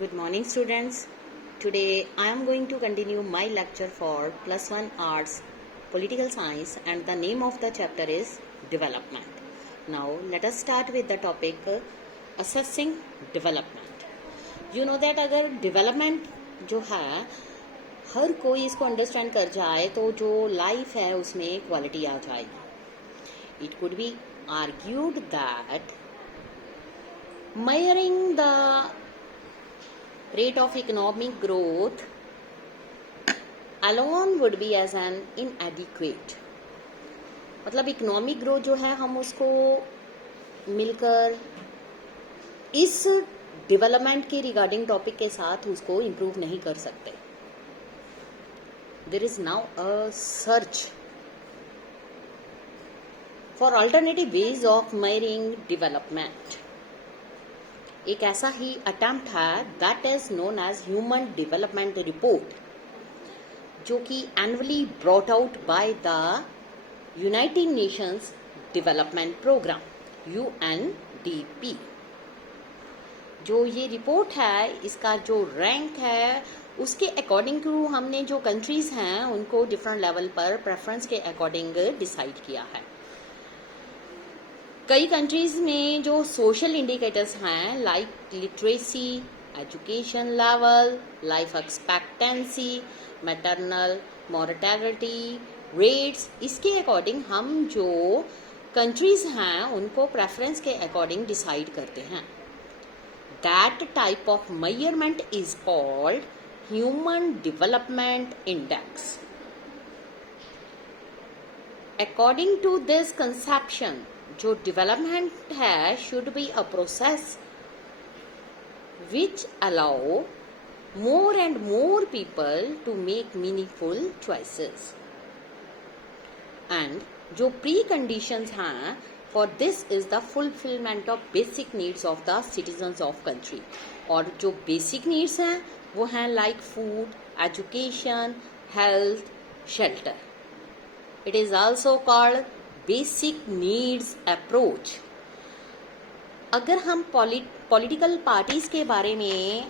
Good morning, students. Today I am going to continue my lecture for Plus One Arts Political Science, and the name of the chapter is Development. Now let us start with the topic Assessing Development. You know that अगर development जो है हर कोई इसको understand कर जाए तो जो life है उसमें क्वालिटी आ जाएगी. It could be argued that measuring the rate of economic growth alone would be as an inadequate. मतलब इकोनॉमिक ग्रोथ जो है हम उसको मिलकर इस डेवलपमेंट के रिगार्डिंग टॉपिक के साथ उसको इम्प्रूव नहीं कर सकते. There is now a search for alternative ways of measuring development. एक ऐसा ही अटेम्प्ट है that is known as human development report, जो कि annually brought out by the United Nations development program UNDP. जो ये रिपोर्ट है इसका जो रैंक है उसके अकॉर्डिंग टू हमने जो कंट्रीज हैं उनको डिफरेंट लेवल पर प्रेफरेंस के अकॉर्डिंग डिसाइड किया है. कई कंट्रीज में जो सोशल इंडिकेटर्स हैं like literacy, education level, life expectancy, maternal mortality rates, इसके अकॉर्डिंग हम जो कंट्रीज हैं उनको प्रेफरेंस के अकॉर्डिंग डिसाइड करते हैं. That type of measurement is called human development index. According to this conception, जो डेवलपमेंट है should be a process which allow more and more people to make meaningful choices. And जो preconditions हैं for this is the fulfillment of basic needs of the citizens of country. और जो basic needs हैं वो हैं like food, education, health, shelter. It is also called basic needs approach. अगर हम political parties के बारे में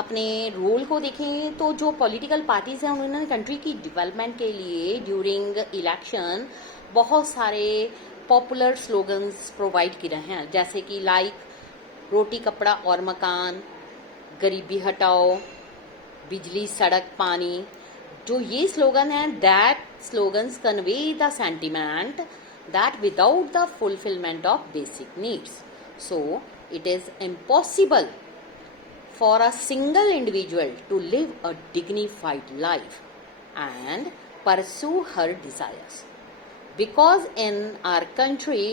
अपने रोल को देखें तो जो पॉलिटिकल पार्टीज हैं उन्होंने कंट्री की डेवलपमेंट के लिए ड्यूरिंग इलेक्शन बहुत सारे पॉपुलर स्लोगन्स प्रोवाइड किए हैं, जैसे कि लाइक रोटी कपड़ा और मकान, गरीबी हटाओ, बिजली सड़क पानी. जो ये स्लोगन है that slogans convey the sentiment that without the fulfilment of basic needs so it is impossible for a single individual to live a dignified life and pursue her desires. Because in our country,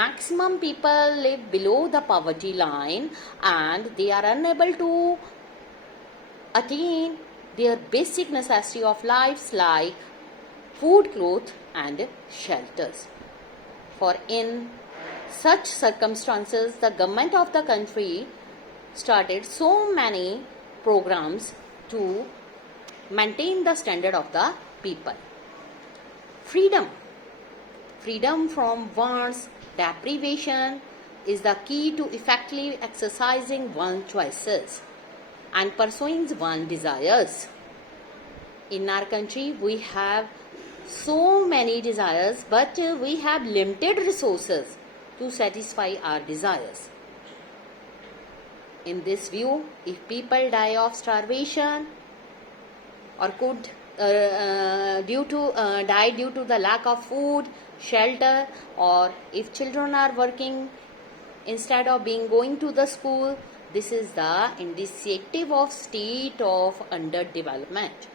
maximum people live below the poverty line and they are unable to attain their basic necessity of lives like food, clothes and shelters. For in such circumstances, the government of the country started so many programs to maintain the standard of the people. Freedom from wants, deprivation is the key to effectively exercising one's choices and pursuing one's desires. In our country, we have so many desires, but we have limited resources to satisfy our desires. In this view, if people die of starvation or could die due to the lack of food, shelter, or if children are working instead of being going to the school, this is the indicative of state of underdevelopment.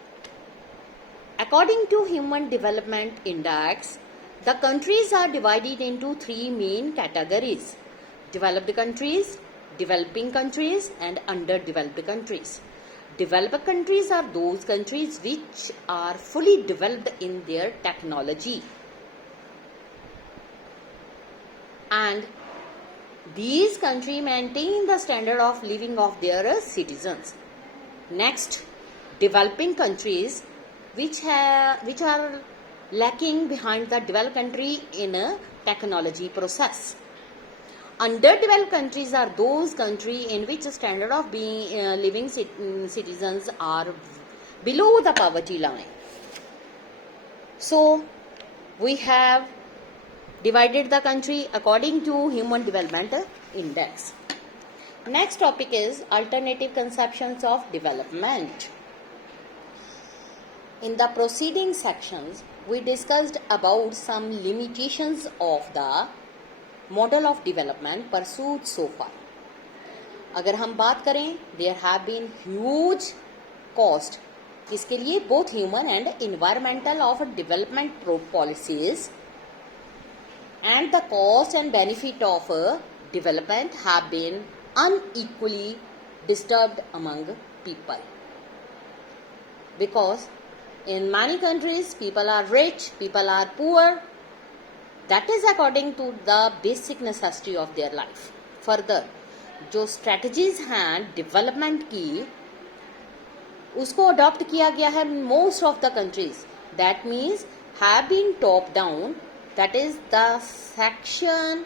According to Human Development Index, the countries are divided into three main categories: developed countries, developing countries and underdeveloped countries. Developed countries are those countries which are fully developed in their technology, and these countries maintain the standard of living of their citizens. Next, developing countries which are lacking behind the developed country in a technology process. Underdeveloped countries are those countries in which the standard of living citizens are below the poverty line. So we have divided the country according to Human Development Index. Next topic is alternative conceptions of development. In the preceding sections, we discussed about some limitations of the model of development pursued so far. अगर हम बात करें, there have been huge cost इसके लिए both human and environmental of development policies, and the cost and benefit of development have been unequally disturbed among people, because in many countries people are rich, people are poor. That is according to the basic necessity of their life. Further, जो strategies हैं development की, उसको adopt किया गया है most of the countries. That means have been top down. That is the section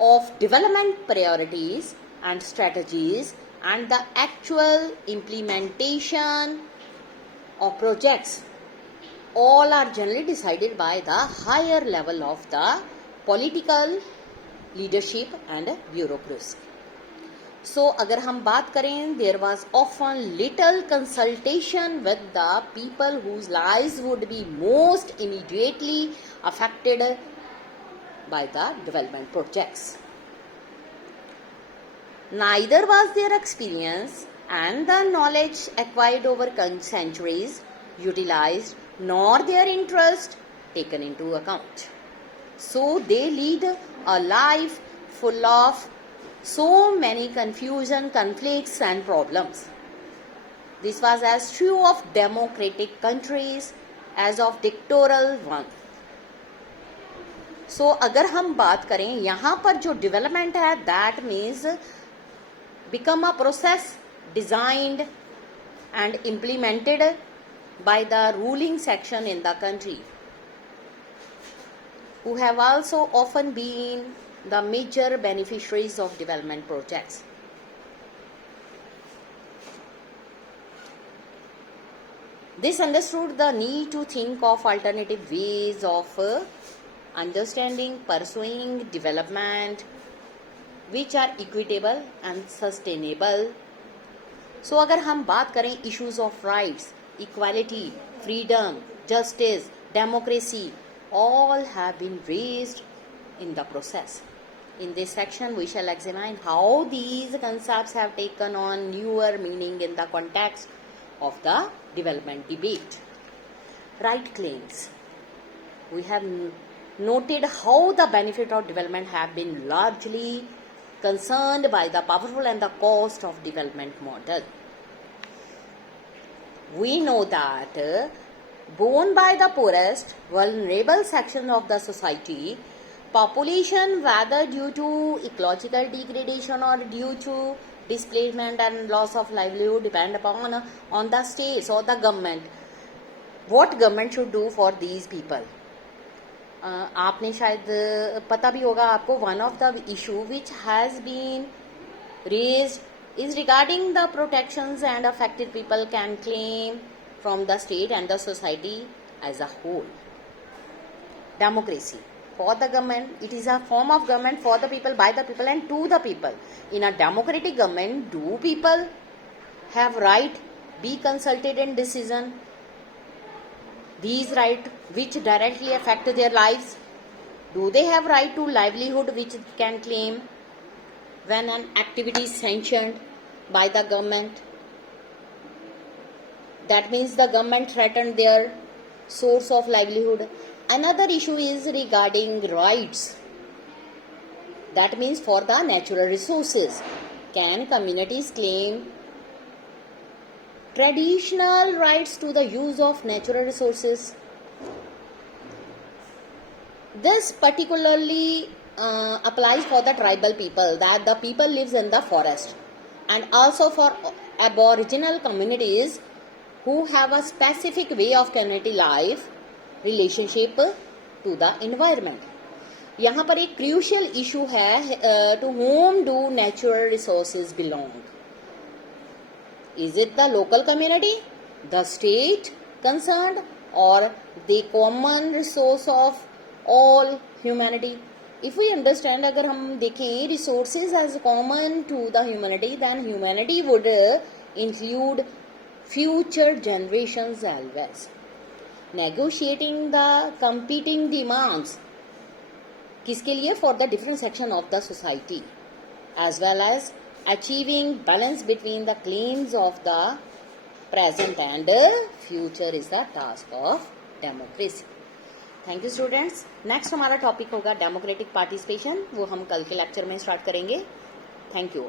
of development priorities and strategies, and the actual implementation of projects all are generally decided by the higher level of the political leadership and bureaucracy. So अगर हम बात करें, there was often little consultation with the people whose lives would be most immediately affected by the development projects. Neither was their experience and the knowledge acquired over centuries utilized, nor their interest taken into account. So they lead a life full of so many confusion, conflicts and problems. This was as true of democratic countries as of dictatorial ones. So अगर हम बात करें, यहाँ पर जो development है, that means become a process designed and implemented by the ruling section in the country, who have also often been the major beneficiaries of development projects. This understood the need to think of alternative ways of understanding, pursuing development, which are equitable and sustainable. So अगर हम बात करें issues of rights, equality, freedom, justice, democracy, all have been raised in the process. In this section, we shall examine how these concepts have taken on newer meaning in the context of the development debate. Right claims. We have noted how the benefit of development have been largely concerned by the powerful and the cost of development model. We know that borne by the poorest, vulnerable section of the society, population, whether due to ecological degradation or due to displacement and loss of livelihood, depend upon on the states or the government. What government should do for these people? आपने शायद पता भी होगा आपको, one of the issue which has been raised is regarding the protections and affected people can claim from the state and the society as a whole. Democracy. For the government, it is a form of government for the people, by the people and to the people. In a democratic government, do people have right be consulted in decision? These rights which directly affect their lives, do they have right to livelihood which can claim when an activity is sanctioned by the government? That means the government threatened their source of livelihood. Another issue is regarding rights. That means for the natural resources. Can communities claim traditional rights to the use of natural resources? This particularly applies for the tribal people, that the people lives in the forest, and also for aboriginal communities who have a specific way of community life relationship to the environment. यहाँ पर एक crucial issue है, to whom do natural resources belong? Is it the local community, the state concerned, or the common resource of all humanity? If we understand, अगर हम देखें resources as common to the humanity, then humanity would include future generations as well. Negotiating the competing demands, किसके लिए? For the different section of the society, as well as achieving balance between the claims of the present and future is the task of democracy. Thank you students. Next हमारा topic होगा democratic participation. वो हम कल के lecture में start करेंगे. Thank you.